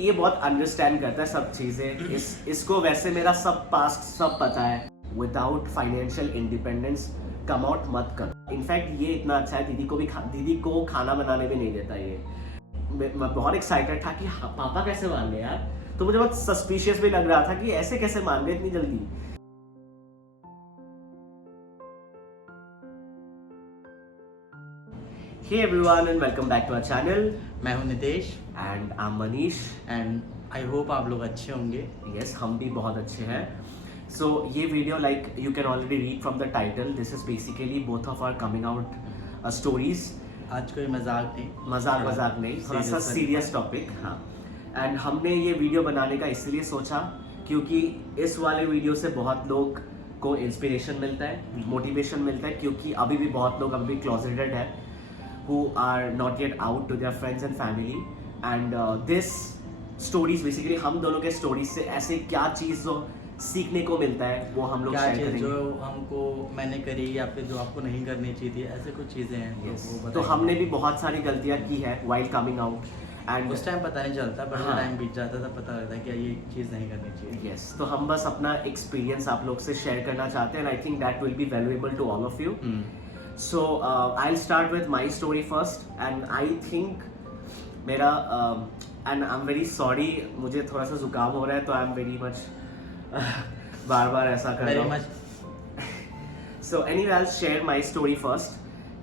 ये बहुत अंडरस्टैंड करता है सब चीज़ें। इसको वैसे मेरा सब पास्ट सब पता है। Without financial independence come out मत कर। इनफैक्ट ये इतना अच्छा है, दीदी को खाना बनाने भी नहीं देता ये। मैं बहुत एक्साइटेड था कि पापा कैसे मान गए यार। तो मुझे बहुत सस्पिशियस भी लग रहा था कि ऐसे कैसे मान गए इतनी जल्दी। Hey everyone and welcome back to our channel. मैं हूं Nitesh And I'm Manish. And I hope आप लोग अच्छे होंगे। Yes, हम भी बहुत अच्छे हैं। So ये video like you can already read from the title. This is basically both of our coming out stories. आज कोई मजाक नहीं, मजाक नहीं, थोड़ा सा सीरियस टॉपिक। हाँ, एंड हमने ये वीडियो बनाने का इसलिए सोचा क्योंकि इस वाले वीडियो से बहुत लोग को इंस्पिरेशन मिलता है, मोटिवेशन मिलता है, क्योंकि अभी भी बहुत लोग अभी भी क्लोजेटेड है who are not yet out to their friends and family, and this stories basically हम दोनों के स्टोरीज से ऐसे क्या चीज़ जो सीखने को मिलता है वो हम लोग क्या शेयर चीज़ करेंगे। जो हमको मैंने करी या फिर जो आपको नहीं करनी चाहिए थी, ऐसे कुछ चीज़ें हैं Yes. तो वो तो बताइए। हमने भी बहुत सारी गलतियाँ की है while coming out, and उस टाइम पता नहीं चलता, बट हाँ। टाइम बीत जाता था पता लगता है कि ये चीज़ नहीं करनी चाहिए। yes, तो हम बस अपना एक्सपीरियंस आप लोग से शेयर करना चाहते हैं, and I think that will be valuable to all of you. So I'll start with my story first, and I think मेरा and I'm very sorry, मुझे थोड़ा सा जुकाम हो रहा है तो I'm very much बार ऐसा कर रहा हूँ। So anyway, I'll share my story first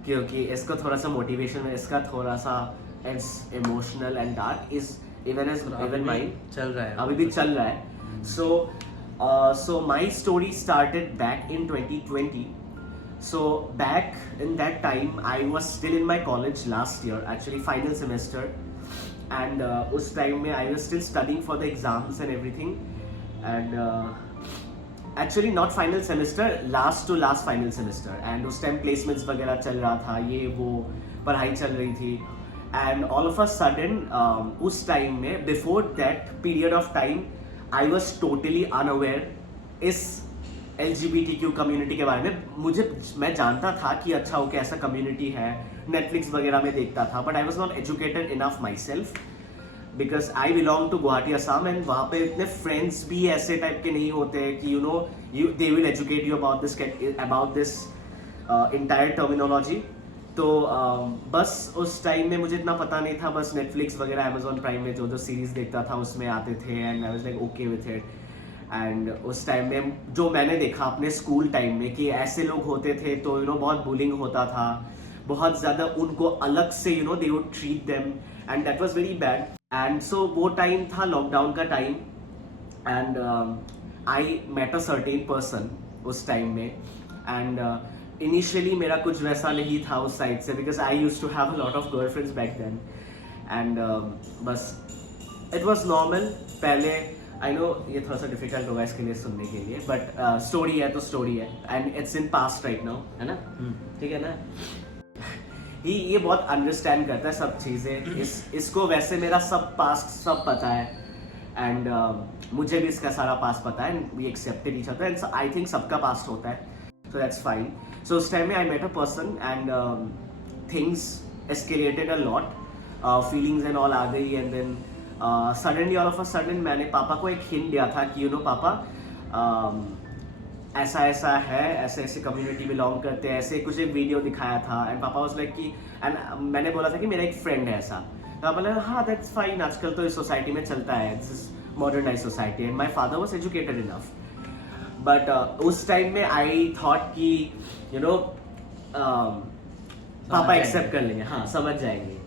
क्योंकि इसका थोड़ा सा मोटिवेशन है, इसका थोड़ा सा it's emotional and dark is even mine चल रहा है, अभी भी चल रहा है। So my story started back in 2020. So back in that time I was still in my college last year, actually final semester, and उस time में I was still studying for the exams and everything, and actually not final semester, last to last final semester, and उस time placements वगैरह चल रहा था, ये वो पढ़ाई चल रही थी, and all of a sudden उस time में before that period of time I was totally unaware इस LGBTQ कम्युनिटी के बारे में। मैं जानता था कि अच्छा ओके ऐसा कम्युनिटी है, नेटफ्लिक्स वगैरह में देखता था, but I was not educated enough myself because I belong to Guwahati Assam, and वहाँ पे इतने फ्रेंड्स भी ऐसे टाइप के नहीं होते कि you they will educate you about this entire terminology. तो बस उस टाइम में मुझे इतना पता नहीं था, बस नेटफ्लिक्स वगैरह अमेजोन प्राइम में जो सीरीज देखता था उसमें आते थे, and I was like okay with it. And उस टाइम में जो मैंने देखा अपने स्कूल टाइम में कि ऐसे लोग होते थे तो बहुत बुलिंग होता था, बहुत ज़्यादा उनको अलग से they would treat them, and that was very bad. And so वो टाइम था लॉकडाउन का time, and I met a certain person उस टाइम में, एंड इनिशियली मेरा कुछ वैसा नहीं था उस साइड से because I use to have a lot of girlfriends back then, and बस इट वॉज नॉर्मल। पहले आई नो ये थोड़ा सा डिफिकल्ट होगा इसके लिए सुनने के लिए, बट स्टोरी है तो स्टोरी है, and it's in past right now, है ना? ठीक है ना? ये बहुत अंडरस्टैंड करता है सब चीज़ें। इसको वैसे मेरा सब पास्ट सब पता है, एंड मुझे भी इसका सारा पास्ट पता है, and we accepted each other, and I think सबका पास्ट होता है, सो दैट्स फाइन। सो उस टाइम में I met a person, and things escalated a lot, feelings and all आ गई, and then suddenly all of a sudden मैंने पापा को एक हिंट दिया था कि पापा ऐसा ऐसा है, ऐसे ऐसे कम्युनिटी बिलोंग करते हैं, ऐसे कुछ एक वीडियो दिखाया था, एंड पापा वाज लाइक कि, एंड मैंने बोला था कि मेरा एक फ्रेंड है ऐसा, तो पापा बोला हाँ दैट्स फाइन, आजकल तो इस सोसाइटी में चलता है, this is modernise society, and my father was educated enough, but उस टाइम में आई थॉट कि पापा एक्सेप्ट कर लेंगे, हाँ समझ जाएंगे,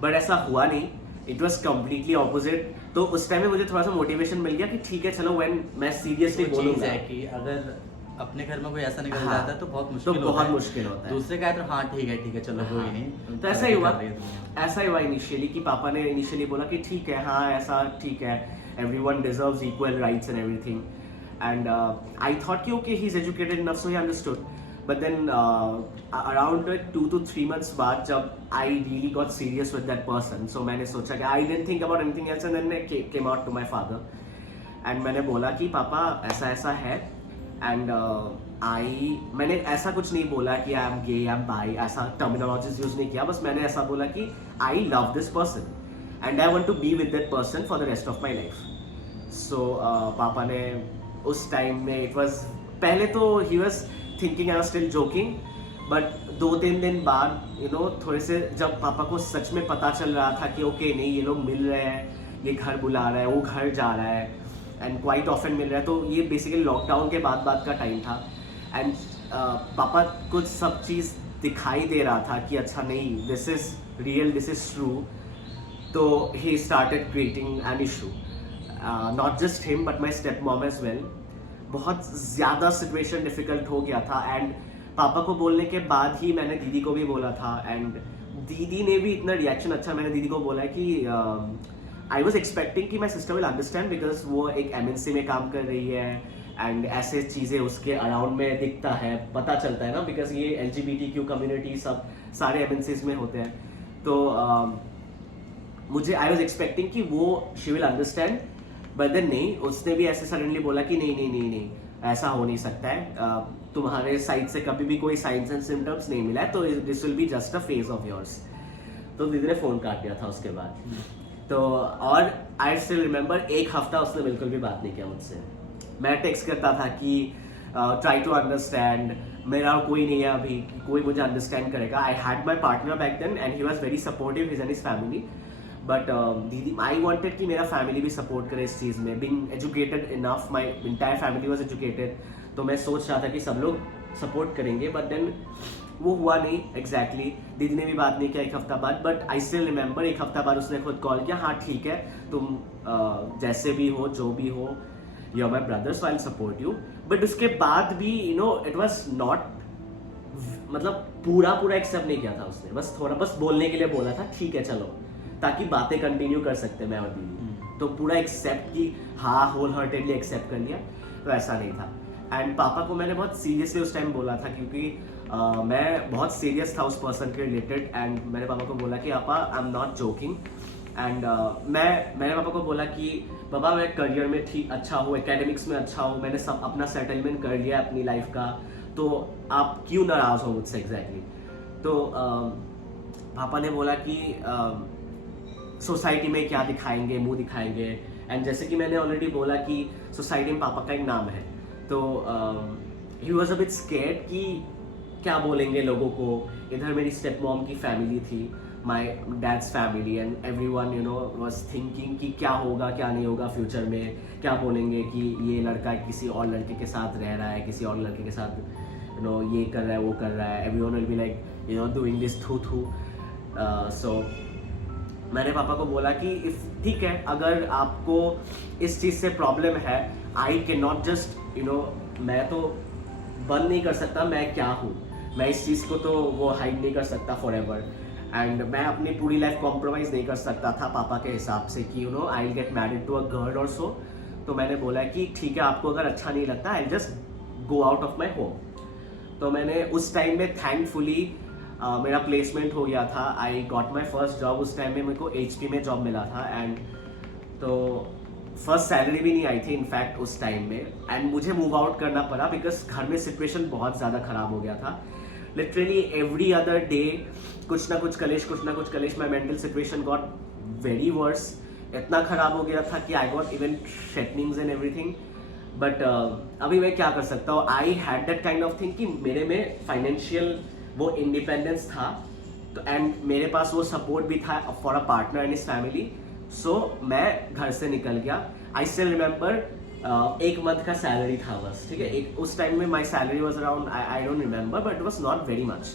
बट ऐसा हुआ नहीं। It was completely opposite. तो उस टाइम में मुझे थोड़ा सा मोटिवेशन मिल गया कि ठीक है चलो, व्हेन मैं सीरियसली बोलूंगा है कि अगर अपने घर में कोई ऐसा निकल हाँ, जाता है तो बहुत मुश्किल होता है। दूसरे का तो हाँ ठीक है चलो कोई नहीं, तो ऐसा ही हुआ इनिशियली कि पापा ने इनिशियली बोला कि ठीक है, हाँ ऐसा ठीक है, everyone deserves equal rights and everything, and I thought कि okay he is educated enough, so he understood. But then around 2 to 3 months बाद जब I really got serious with that person, so मैंने सोचा कि I didn't think about anything else, and then I came out to my father, and मैंने बोला कि पापा ऐसा ऐसा है, एंड मैंने ऐसा कुछ नहीं बोला कि I am gay, I am bi, ऐसा टर्मिनोलॉजीज यूज नहीं किया, बस मैंने ऐसा बोला कि I love this person, and I want to be with that person for the rest of my life. So पापा ने उस टाइम में इट वॉज, पहले तो ही was thinking I was still joking, but 2-3 दिन बाद थोड़े से जब पापा को सच में पता चल रहा था कि ओके नहीं ये लोग मिल रहे हैं, ये घर बुला रहा है, वो घर जा रहा है एंड क्वाइट ऑफन मिल रहा है, तो ये बेसिकली लॉकडाउन के बाद का टाइम था. एंड पापा को सब चीज़ दिखाई दे रहा था कि अच्छा नहीं, this is real, this is true. तो he started creating an issue, not just him but my step mom as well. बहुत ज़्यादा सिचुएशन डिफ़िकल्ट हो गया था एंड पापा को बोलने के बाद ही मैंने दीदी को भी बोला था. एंड दीदी ने भी इतना रिएक्शन अच्छा, मैंने दीदी को बोला कि आई वॉज एक्सपेक्टिंग कि my sister will understand because वो एक MNC में काम कर रही है एंड ऐसे चीज़ें उसके अराउंड में दिखता है, पता चलता है ना, बिकॉज ये LGBTQ कम्युनिटी सब सारे MNCs में होते हैं. तो मुझे आई वॉज एक्सपेक्टिंग कि वो she will understand, but then नहीं, उसने भी ऐसे सडनली बोला कि नहीं नहीं नहीं नहीं ऐसा हो नहीं सकता है, तुम्हारे साइड से कभी भी कोई साइंस एंड सिम्टम्स नहीं मिला है, तो this will be just a phase of yours. तो दीदी ने फ़ोन काट दिया था उसके बाद. तो और आई स्टिल रिमेंबर, एक हफ्ता उसने बिल्कुल भी बात नहीं किया मुझसे. मैं टेक्स्ट करता था कि ट्राई टू अंडरस्टैंड, मेरा कोई नहीं है अभी कि कोई मुझे अंडरस्टैंड करेगा. I had my partner back then and he was very supportive, his and his family. But दीदी, आई वॉन्टेड कि मेरा फैमिली भी सपोर्ट करे इस चीज़ में. Being educated enough, my entire family was educated, तो मैं सोच रहा था कि सब लोग सपोर्ट करेंगे, बट देन वो हुआ नहीं एग्जैक्टली. दीदी ने भी बात नहीं किया एक हफ्ता बाद, बट आई स्टिल रिमेंबर एक हफ्ता बाद उसने खुद कॉल किया, हाँ ठीक है, तुम जैसे भी हो, जो भी हो, you are my brother, so I will support you. But उसके बाद भी इट वॉज नॉट, मतलब पूरा एक्सेप्ट नहीं किया था उसने. बस थोड़ा, बस बोलने के लिए बोला था, ठीक है चलो, ताकि बातें कंटिन्यू कर सकते मैं और दीदी. तो पूरा एक्सेप्ट की, हाँ होल हार्टेडली एक्सेप्ट कर लिया, तो ऐसा नहीं था. एंड पापा को मैंने बहुत सीरियसली उस टाइम बोला था, क्योंकि मैं बहुत सीरियस था उस पर्सन के रिलेटेड. एंड मैंने पापा को बोला कि पापा I am not joking. And मैंने पापा को बोला कि पापा मैं करियर में ठीक अच्छा हूँ, एकेडमिक्स में अच्छा हूँ, मैंने सब अपना सेटलमेंट कर लिया अपनी लाइफ का, तो आप क्यों नाराज़ हो मुझसे एग्जैक्टली. तो पापा ने बोला कि सोसाइटी में क्या दिखाएंगे, मुंह दिखाएंगे. एंड जैसे कि मैंने ऑलरेडी बोला कि सोसाइटी में पापा का एक नाम है, तो ही वॉज अ बिट स्केर्ड कि क्या बोलेंगे लोगों को. इधर मेरी स्टेप मॉम की फैमिली थी, my dad's family, and every one was thinking कि क्या होगा क्या नहीं होगा फ्यूचर में, क्या बोलेंगे कि ये लड़का किसी और लड़के के साथ रह रहा है, किसी और लड़के के साथ ये कर रहा है, वो कर रहा है. Every one will be like doing this थू. सो मैंने पापा को बोला कि इफ ठीक है, अगर आपको इस चीज़ से प्रॉब्लम है, आई कैन नॉट जस्ट मैं तो बंद नहीं कर सकता मैं क्या हूँ, मैं इस चीज़ को तो वो हाइड नहीं कर सकता फॉर एवर. एंड मैं अपनी पूरी लाइफ कॉम्प्रोमाइज़ नहीं कर सकता था पापा के हिसाब से कि I will get married to a girl और सो. तो मैंने बोला कि ठीक है, आपको अगर अच्छा नहीं लगता, I just go out of my home. तो मैंने उस टाइम में थैंकफुली मेरा प्लेसमेंट हो गया था. I got my first job. उस टाइम में मेरे को HP में जॉब मिला था. एंड तो फर्स्ट सैलरी भी नहीं आई थी इनफैक्ट उस टाइम में. एंड मुझे मूव आउट करना पड़ा बिकॉज घर में सिचुएशन बहुत ज़्यादा ख़राब हो गया था. लिटरली एवरी अदर डे कुछ ना कुछ कलेश. My mental situation got very worse. इतना ख़राब हो गया था कि I got even threatenings and everything. But अभी मैं क्या कर सकता हूँ. I had that kind of thing कि मेरे में फाइनेंशियल वो इंडिपेंडेंस था, तो एंड मेरे पास वो सपोर्ट भी था for a partner and his family. So मैं घर से निकल गया. आई स्टिल रिमेंबर 1 मंथ का सैलरी था बस, ठीक है. उस टाइम में my salary was around, I don't remember, but it was not very much.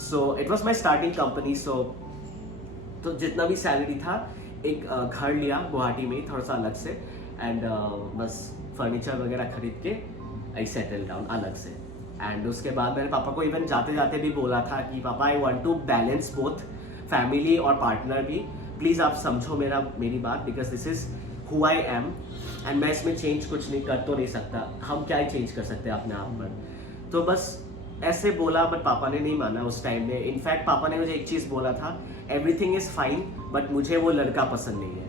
So it was my starting company. So तो जितना भी सैलरी था, एक घर लिया गुवाहाटी में थोड़ा सा अलग से. एंड बस फर्नीचर वगैरह खरीद के आई सेटल डाउन अलग से. एंड उसके बाद मैंने पापा को इवन जाते जाते भी बोला था कि पापा I want to balance both family और पार्टनर भी, प्लीज़ आप समझो मेरी बात, because this is who I am and मैं इसमें चेंज कुछ नहीं कर तो नहीं सकता. हम क्या ही चेंज कर सकते हैं अपने आप पर. तो बस ऐसे बोला, बट पापा ने नहीं माना उस टाइम में. इनफैक्ट पापा ने मुझे एक चीज़ बोला था, एवरीथिंग इज़ फाइन बट मुझे वो लड़का पसंद नहीं है.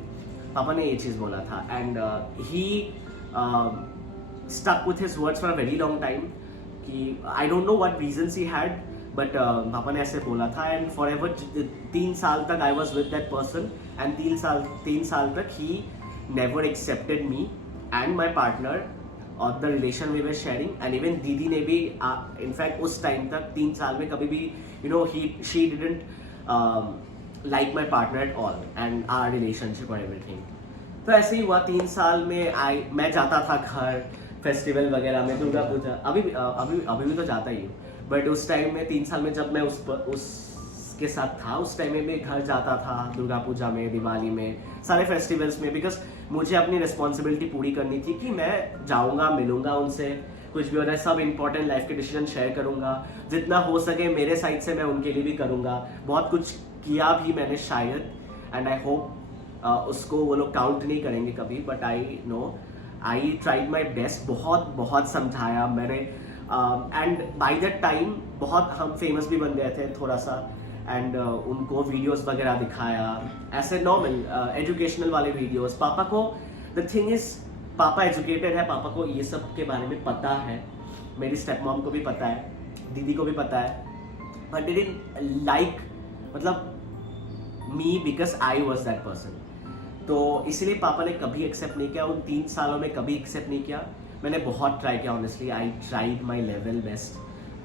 पापा ने ये चीज़ बोला था. And he stuck with his words for a very long time कि I don't know what reasons he had, but पापा ने ऐसे बोला था. एंड फॉर एवर 3 साल तक I was with that person and 3 साल तक he never accepted me and my partner और the relation we were sharing, and even दीदी ने भी इनफैक्ट उस टाइम तक 3 साल में कभी भी she didn't like my partner at all and our relationship और एवरीथिंग। तो ऐसे ही हुआ 3 साल में मैं जाता था घर फेस्टिवल वगैरह में, दुर्गा पूजा, अभी भी तो जाता ही हूँ, बट उस टाइम में 3 साल में जब मैं उसके साथ था उस टाइम में मैं घर जाता था दुर्गा पूजा में, दिवाली में, सारे फेस्टिवल्स में, बिकॉज मुझे अपनी रिस्पॉन्सिबिलिटी पूरी करनी थी कि मैं जाऊँगा, मिलूंगा उनसे, कुछ भी हो रहा है सब इंपॉर्टेंट लाइफ के डिसीजन शेयर करूँगा, जितना हो सके मेरे साइड से मैं उनके लिए भी करूँगा। बहुत कुछ किया भी मैंने शायद, एंड आई होप उसको वो लोग काउंट नहीं करेंगे कभी, but I know I tried my best, बहुत समझाया मैंने, एंड बाय दैट टाइम बहुत हम फेमस भी बन गए थे थोड़ा सा, एंड उनको वीडियोस वगैरह दिखाया, ऐसे नॉर्मल एजुकेशनल वाले वीडियोस। पापा को द थिंग इज पापा एजुकेटेड है, पापा को ये सब के बारे में पता है, मेरी स्टेप मॉम को भी पता है, दीदी को भी पता है, बट दे डिडंट लाइक मतलब me because I was that person. तो इसीलिए पापा ने कभी एक्सेप्ट नहीं किया, उन 3 सालों में कभी एक्सेप्ट नहीं किया। मैंने बहुत ट्राई किया, honestly I tried my level best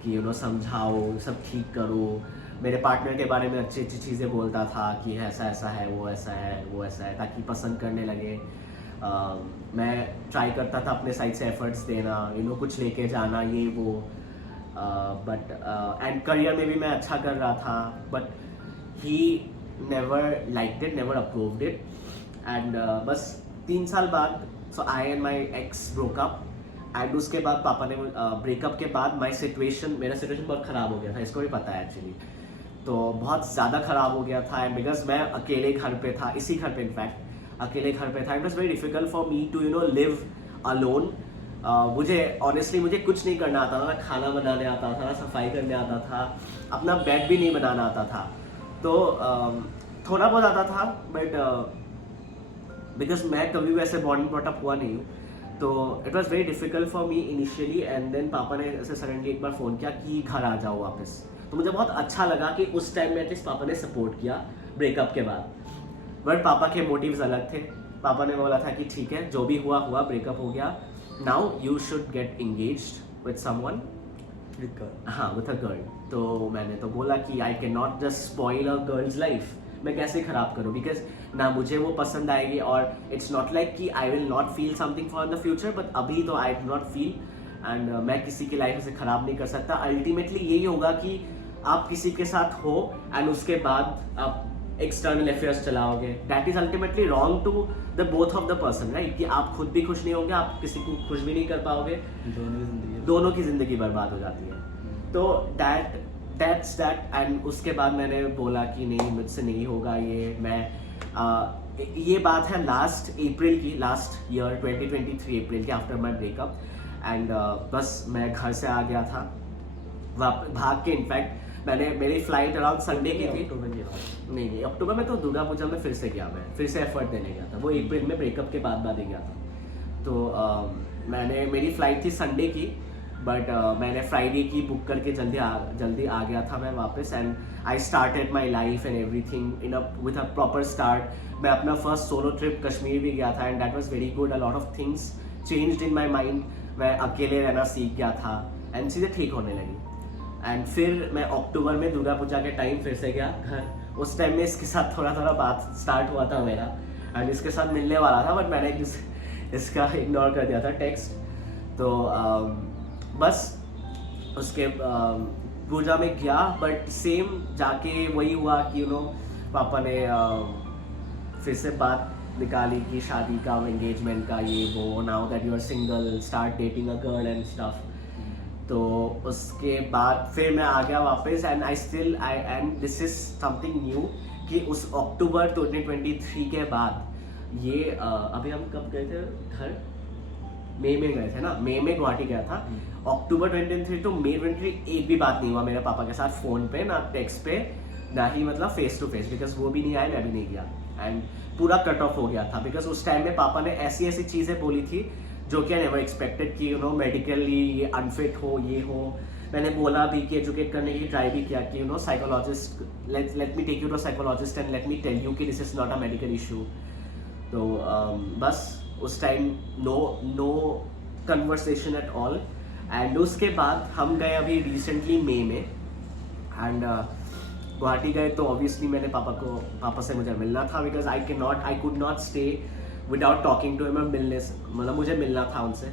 कि समझाओ, सब ठीक करो, मेरे पार्टनर के बारे में अच्छी अच्छी चीज़ें बोलता था कि ऐसा ऐसा है, वो ऐसा है, वो ऐसा है, ताकि पसंद करने लगे। मैं ट्राई करता था अपने साइड से एफर्ट्स देना, कुछ लेके जाना, ये वो, बट एंड करियर में भी मैं अच्छा कर रहा था, but he never liked it, never approved it, and बस 3 साल बाद so I and my ex broke up, and उसके बाद पापा ने ब्रेकअप के बाद मेरा सिचुएशन बहुत ख़राब हो गया था, इसको भी पता है एक्चुअली, तो बहुत ज़्यादा ख़राब हो गया था, एंड बिकॉज मैं अकेले घर पे था, इसी घर पे इनफैक्ट अकेले घर पे था, it was very difficult for me to live alone. मुझे ऑनेस्टली मुझे कुछ नहीं करना आता था, ना खाना बनाने आता था, ना सफाई करने आता था, अपना बेड भी नहीं बनाना आता था, तो थोड़ा बहुत आता था, बट बिकॉज मैं कभी भी ऐसे बॉर्न ब्रॉटअप हुआ नहीं हूँ, तो it was very difficult for me initially, and then पापा ने ऐसे सडनली एक बार फ़ोन किया कि घर आ जाओ वापस, तो मुझे बहुत अच्छा लगा कि उस टाइम में एटलीस्ट पापा ने सपोर्ट किया ब्रेकअप के बाद। बट पापा के मोटिव्स अलग थे, पापा ने बोला था कि ठीक है जो भी हुआ हुआ, ब्रेकअप हो गया, now you should get engaged with someone, हाँ विथ अ गर्ल। तो मैंने तो बोला कि I can not just spoil a girls life, मैं कैसे ख़राब करूँ, बिकॉज ना मुझे वो पसंद आएगी, और इट्स नॉट लाइक कि I will not feel something for the future, but अभी तो I do not feel, and मैं किसी की लाइफ से ख़राब नहीं कर सकता। अल्टीमेटली यही होगा कि आप किसी के साथ हो एंड उसके बाद आप एक्सटर्नल अफेयर्स चलाओगे, that is ultimately wrong to the both of the person, right, कि आप खुद भी खुश नहीं होंगे, आप किसी को खुश भी नहीं कर पाओगे, दोनों की ज़िंदगी बर्बाद हो जाती है। तो दैट्स दैट, एंड उसके बाद मैंने बोला कि नहीं मुझसे नहीं होगा ये, मैं ये बात है लास्ट अप्रैल की, लास्ट ईयर 2023 अप्रैल की, आफ्टर माई ब्रेकअप, एंड बस मैं घर से आ गया था भाग के। इनफैक्ट मेरी फ्लाइट अराउंड संडे की थी, नहीं अक्टूबर में तो दुर्गा पूजा में फिर से गया, मैं फिर से एफर्ट देने गया था, वो अप्रैल में ब्रेकअप के बाद ही गया था। तो मेरी फ्लाइट थी संडे की, बट मैंने फ्राइडे की बुक करके जल्दी आ गया था मैं वापस, and I started my life and everything with a proper start. मैं अपना फर्स्ट सोलो ट्रिप कश्मीर भी गया था, and that was very good, a lot of things changed in my mind, मैं अकेले रहना सीख गया था, एंड चीज़ें ठीक होने लगी। एंड फिर मैं अक्टूबर में दुर्गा पूजा के टाइम फिर से गया घर, उस टाइम में इसके साथ थोड़ा बात स्टार्ट हुआ था मेरा, एंड इसके साथ मिलने वाला था, बट मैंने इसका इग्नोर कर दिया था टेक्स्ट। तो बस उसके पूजा में गया, बट सेम जाके वही हुआ कि पापा ने फिर से बात निकाली कि शादी का, एंगेजमेंट का, ये वो, now that you are single, start dating a girl and stuff. तो उसके बाद फिर मैं आ गया वापस, and this is something new कि उस अक्टूबर 2023 के बाद ये अभी हम कब गए थे घर, मई में गए थे ना, मई में गुवाहाटी गया था। अक्टूबर 2023 तो मई 2023 एक भी बात नहीं हुआ मेरे पापा के साथ, फ़ोन पे ना टेक्स्ट पे, ना ही मतलब फेस टू फेस, बिकॉज वो भी नहीं आए, मैं भी नहीं गया, एंड पूरा कट ऑफ हो गया था। बिकॉज उस टाइम में पापा ने ऐसी चीज़ें बोली थी जो कि आई नेवर एक्सपेक्टेड कि मेडिकली ये अनफिट हो, ये हो, मैंने बोला भी कि एजुकेट करने की ट्राई भी किया कि psychologist, let me take you to psychologist and let me tell you कि this is not a medical issue. तो बस उस time no conversation at all. And उसके बाद हम गए अभी रिसेंटली मई में, एंड गुवाहाटी गए तो ऑब्वियसली मैंने पापा से मुझे मिलना था, because I could not stay without talking to him. मतलब मुझे मिलना था उनसे।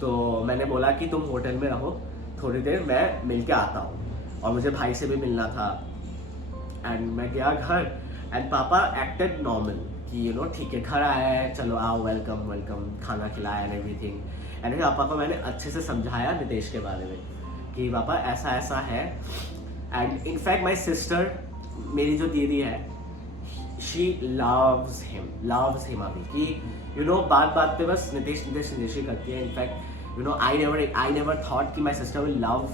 तो मैंने बोला कि तुम होटल में रहो थोड़ी देर, मैं मिल के आता हूँ। और मुझे भाई से भी मिलना था। एंड मैं गया घर, एंड पापा एक्टेड नॉर्मल कि ठीक है, घर आया है, चलो आओ, वेलकम वेलकम, खाना खिलाया एंड एवरीथिंग। एंड फिर पापा को मैंने अच्छे से समझाया नितेश के बारे में कि पापा ऐसा ऐसा है। एंड इनफैक्ट माई सिस्टर, मेरी जो दीदी है, शी लव्स हिम अभी कि बात बात पे बस नितेश ही करती है। इनफैक्ट आई नेवर थॉट कि my sister will love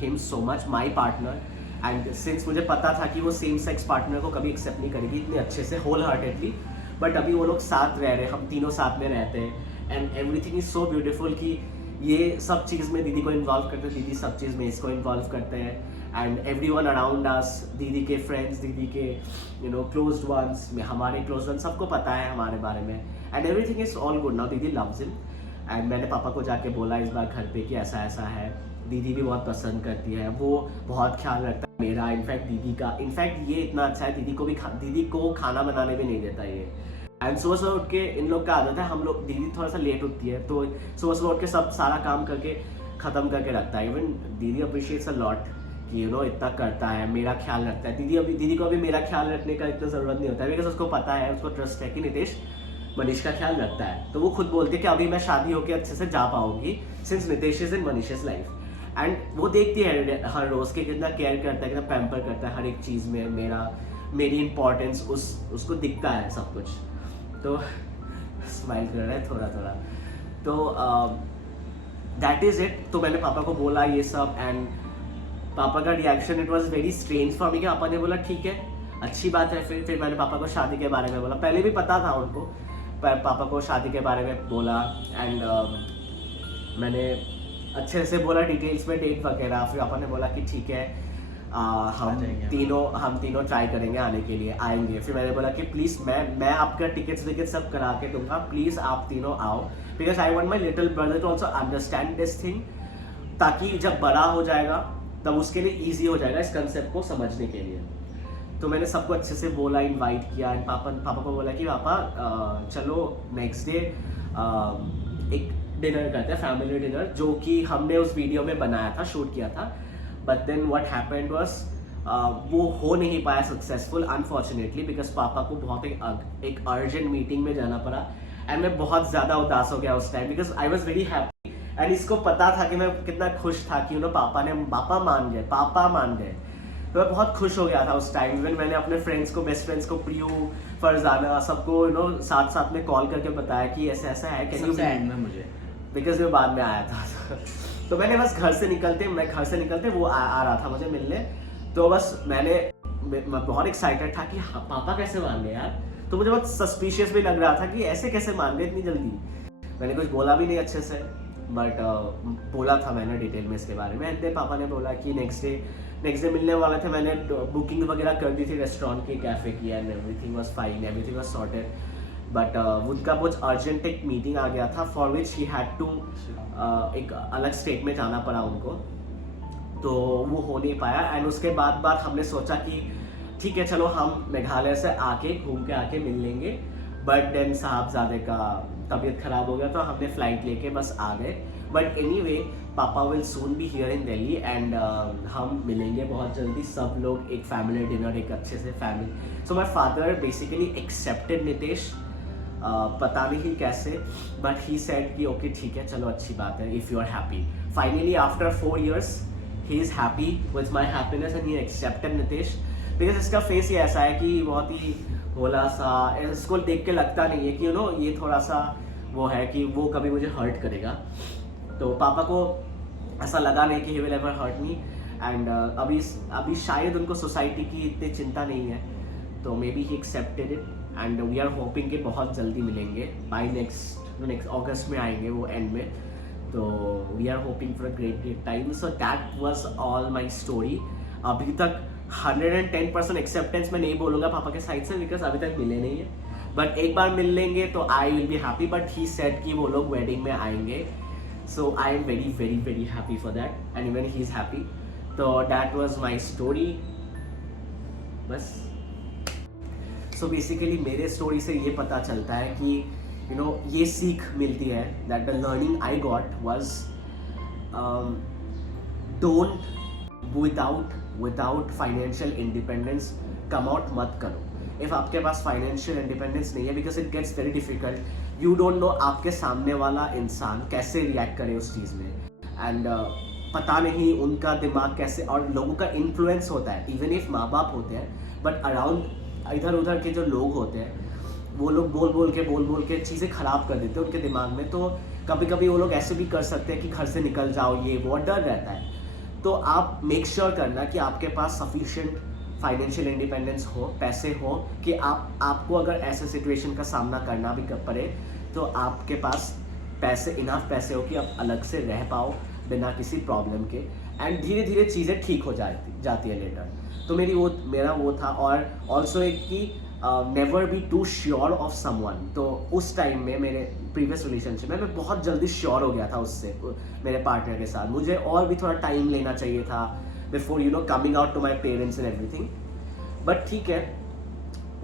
him so much, my partner. And since मुझे पता था कि वो सेम सेक्स पार्टनर को कभी एक्सेप्ट नहीं करेगी इतने अच्छे से, होल हार्टेडली, बट अभी वो लोग साथ रह रहे, हम तीनों साथ में रहते हैं। And everything is so beautiful कि ये सब चीज़ में दीदी को इन्वॉल्व करते हैं, दीदी सब चीज़ में इसको इन्वॉल्व करते हैं। एंड एवरीवन अराउंड अस, दीदी के फ्रेंड्स, दीदी के क्लोज्ड वंस, हमारे क्लोज्ड वंस, सबको पता है हमारे बारे में। And everything is all good now, दीदी लव्स हिम। एंड मैंने पापा को जाके बोला इस बार घर पे कि ऐसा ऐसा है। दीदी भी बहुत पसंद करती है, वो बहुत ख्याल रखता है मेरा, इनफैक्ट दीदी का। इनफैक्ट ये इतना अच्छा है, दीदी को खाना बनाने भी नहीं देता ये। एंड सुबह उठ के इन लोग का आदत है, हम लोग, दीदी थोड़ा सा लेट उठती है तो सुबह उठ के सब सारा काम करके ख़त्म करके रखता है। इवन दीदी अप्रिशिएट्स अ लॉट कि इतना करता है, मेरा ख्याल रखता है। दीदी को अभी मेरा ख्याल रखने का इतना ज़रूरत नहीं होता है, बिकॉज उसको पता है, उसको ट्रस्ट है कि नितेश मनीष का ख्याल रखता है। तो वो खुद बोलते हैं कि अभी मैं शादी होकर अच्छे से जा पाऊंगी, since Nitesh is in Manish's life. And वो देखती है हर रोज़ के कितना केयर करता है, कितना पैम्पर करता है हर एक चीज़ में, मेरी इंपॉर्टेंस उसको दिखता है सब कुछ। तो स्माइल कर रहा है थोड़ा थोड़ा। तो दैट इज़ इट। तो मैंने पापा को बोला ये सब, एंड पापा का reaction, it was very strange for me कि पापा ने बोला ठीक है, अच्छी बात है। फिर मैंने पापा को शादी के बारे में बोला, पहले भी पता था उनको, पर पापा को शादी के बारे में बोला। एंड मैंने अच्छे से बोला डिटेल्स में, डेट वगैरह। फिर पापा ने बोला कि ठीक है, हम तीनों ट्राई करेंगे आने के लिए, आएंगे। फिर मैंने बोला कि प्लीज़ मैं आपका टिकट सब करा के दूंगा, प्लीज़ आप तीनों आओ, because I want my little brother to also understand this thing, ताकि जब बड़ा हो जाएगा तब उसके लिए ईजी हो जाएगा इस कंसेप्ट को समझने के लिए। तो मैंने सबको अच्छे से बोला, इनवाइट किया। एंड पापा को बोला कि पापा चलो नेक्स्ट डे एक डिनर करते हैं, फैमिली डिनर, जो कि हमने उस वीडियो में बनाया था, शूट किया था। But then what happened was, वो हो नहीं पाया सक्सेसफुल अनफॉर्चुनेटली, बिकॉज पापा को बहुत एक अर्जेंट मीटिंग में जाना पड़ा। एंड मैं बहुत ज़्यादा उदास हो गया उस time, because I was very happy. And इसको पता था कि मैं कितना खुश था कि पापा मान गए। तो मैं बहुत खुश हो गया था उस टाइम। इवन मैंने अपने फ्रेंड्स को, बेस्ट फ्रेंड्स को, प्रियू, फरजाना, सबको साथ में कॉल करके बताया कि ऐसा ऐसा है, कैन यू एंड में मुझे, बिकॉज मैं बाद में आया था। तो मैंने बस घर से निकलते वो आ रहा था मुझे मिलने। तो बस मैं बहुत एक्साइटेड था कि हाँ, पापा कैसे मान गए यार। तो मुझे बहुत सस्पिशियस भी लग रहा था कि ऐसे कैसे मान गए इतनी जल्दी। मैंने कुछ बोला भी नहीं अच्छे से, बट बोला था मैंने डिटेल में इसके बारे में। एंड पापा ने बोला कि नेक्स्ट डे मिलने वाले थे। मैंने बुकिंग वगैरह कर दी थी रेस्टोरेंट की, कैफ़े की, and everything was fine, everything was sorted. But उनका कुछ अर्जेंट एक मीटिंग आ गया था, for which he had to एक अलग स्टेट में जाना पड़ा उनको, तो वो हो नहीं पाया। एंड उसके बाद हमने सोचा कि ठीक है चलो हम मेघालय से घूम के आके मिल लेंगे। बट देन साहबजादे का तबीयत ख़राब हो गया, तो हमने फ़्लाइट लेके बस आ गए। बट एनीवे, पापा will soon be here in Delhi, and हम मिलेंगे बहुत जल्दी सब लोग, एक फैमिली डिनर, एक अच्छे से family. So my father basically accepted Nitesh, पता नहीं कैसे, बट ही सेड कि ओके ठीक है चलो अच्छी बात है, if you are happy. Finally after 4 years he is happy with my happiness, and he accepted Nitesh. Because इसका फेस ही ऐसा है कि बहुत ही भोला सा, इसको देख के लगता नहीं है कि ये थोड़ा सा वो है कि वो कभी मुझे हर्ट करेगा। तो पापा को ऐसा लगा नहीं कि he will ever hurt me. And अभी शायद उनको सोसाइटी की इतनी चिंता नहीं है, तो maybe he accepted it. And we are hoping कि बहुत जल्दी मिलेंगे, बाय नेक्स्ट अगस्त में आएंगे वो एंड में। तो we are hoping for a great time. So that was all my story. अभी तक 110% एक्सेप्टेंस मैं नहीं बोलूँगा पापा के साइड से, बिकॉज अभी तक मिले नहीं है. बट एक बार मिल लेंगे तो I will be happy. But he said कि वो लोग वेडिंग में आएंगे. So I am very very very happy for that and even he is happy. तो दैट वॉज माई स्टोरी. बस. सो बेसिकली मेरे स्टोरी से ये पता चलता है कि ये सीख मिलती है that the learning I got was don't without financial independence come out मत करो. इफ़ आपके पास फाइनेंशियल इंडिपेंडेंस नहीं है, because it gets very difficult. You don't know आपके सामने वाला इंसान कैसे रिएक्ट करे उस चीज़ में. एंड पता नहीं उनका दिमाग कैसे, और लोगों का इन्फ्लुएंस होता है. इवन इफ माँ बाप होते हैं, बट अराउंड इधर उधर के जो लोग होते हैं, वो लोग बोल बोल के चीज़ें ख़राब कर देते हैं उनके दिमाग में. तो कभी कभी वो लोग ऐसे भी कर सकते हैं कि घर से निकल जाओ, ये वो डर रहता है. तो आप मेक श्योर करना कि आपके पास सफिशिएंट फाइनेंशियल इंडिपेंडेंस हो, पैसे हो, कि आपको अगर ऐसे सिचुएशन का सामना करना भी पड़े तो आपके पास इनफ पैसे हो कि आप अलग से रह पाओ बिना किसी प्रॉब्लम के. एंड धीरे धीरे चीज़ें ठीक हो जाती है लेटर. तो मेरा वो था. और ऑल्सो एक कि never be too sure of someone. तो उस टाइम में मेरे प्रीवियस रिलेशनशिप में मैं बहुत जल्दी श्योर हो गया था उससे, मेरे पार्टनर के साथ. मुझे और भी थोड़ा टाइम लेना चाहिए था before coming out to my parents and everything. But ठीक है,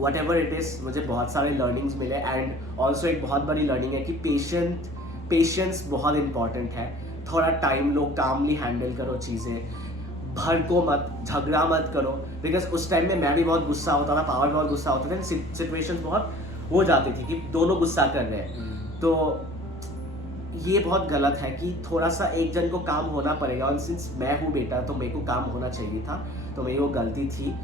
वट एवर इट इज़, मुझे बहुत सारे लर्निंग्स मिले. एंड ऑल्सो एक बहुत बड़ी लर्निंग है कि पेशेंस बहुत इंपॉर्टेंट है. थोड़ा टाइम लो, कामली हैंडल करो चीज़ें, भड़को मत, झगड़ा मत करो. बिकॉज उस टाइम में मैं भी बहुत गुस्सा होता था, पावर बहुत गुस्सा होता था. सिचुएशंस बहुत हो जाती थी कि दोनों गुस्सा कर रहे हैं. तो ये बहुत गलत है कि थोड़ा सा एक जन को काम होना पड़ेगा. और सिंस मैं हूँ बेटा, तो मेरे को काम होना चाहिए था, तो मेरी वो गलती थी.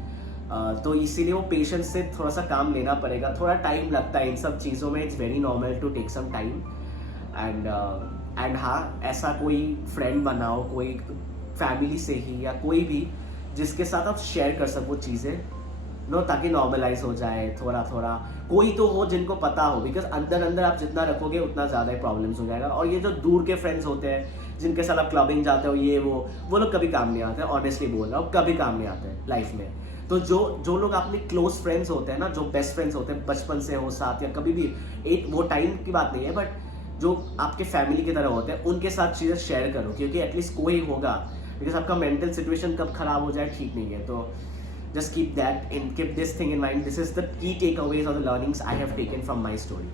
तो इसीलिए वो पेशेंस से थोड़ा सा काम लेना पड़ेगा. थोड़ा टाइम लगता है इन सब चीज़ों में. It's very normal to take some time. And हाँ, ऐसा कोई फ्रेंड बनाओ, कोई फैमिली से ही या कोई भी जिसके साथ आप शेयर कर सको चीज़ें, ताकि नॉर्मलाइज हो जाए थोड़ा थोड़ा. कोई तो हो जिनको पता हो, बिकॉज अंदर आप जितना रखोगे उतना ज़्यादा ही प्रॉब्लम्स हो जाएगा. और ये जो दूर के फ्रेंड्स होते हैं जिनके साथ आप क्लबिंग जाते हो, ये वो लोग कभी काम नहीं आते. ऑनेस्टली बोल रहा हूँ, कभी काम नहीं आते लाइफ में. तो जो लोग अपने क्लोज फ्रेंड्स होते हैं ना, जो बेस्ट फ्रेंड्स होते हैं, बचपन से हो साथ या कभी भी, एक वो टाइम की बात नहीं है, बट जो आपके फैमिली की तरह होते हैं, उनके साथ चीज़ें शेयर करो, क्योंकि एटलीस्ट कोई होगा. बिकॉज आपका मेंटल सिचुएशन कब खराब हो जाए ठीक नहीं है. तो just keep this thing in mind. This is the key takeaways or the learnings I have taken from my story.